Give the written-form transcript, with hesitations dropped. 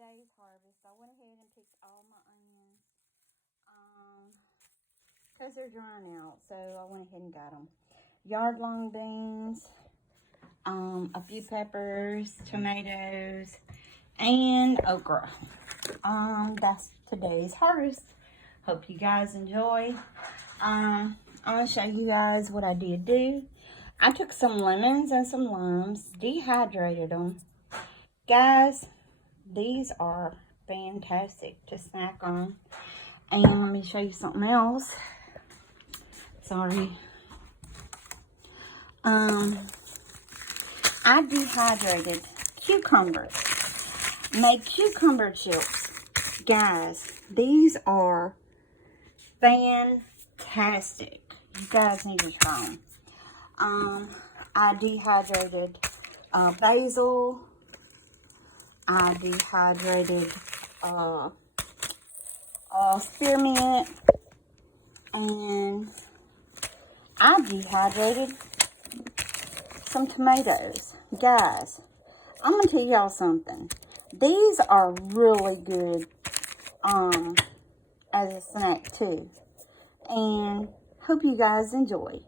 today's harvest. I went ahead and picked all my onions because they're drying out, so I went ahead and got them. Yard long beans, a few peppers, tomatoes, and okra. That's today's harvest. Hope you guys enjoy. I'm gonna show you guys what I did do. I took some lemons and some limes, dehydrated them. Guys, these are fantastic to snack on. And let me show you something else. Sorry. I dehydrated cucumbers. Made cucumber chips. Guys, these are fantastic. You guys need to try them. I dehydrated basil. I dehydrated spearmint, and I dehydrated some tomatoes. Guys, I'm gonna tell y'all something. These are really good as a snack too, and hope you guys enjoy.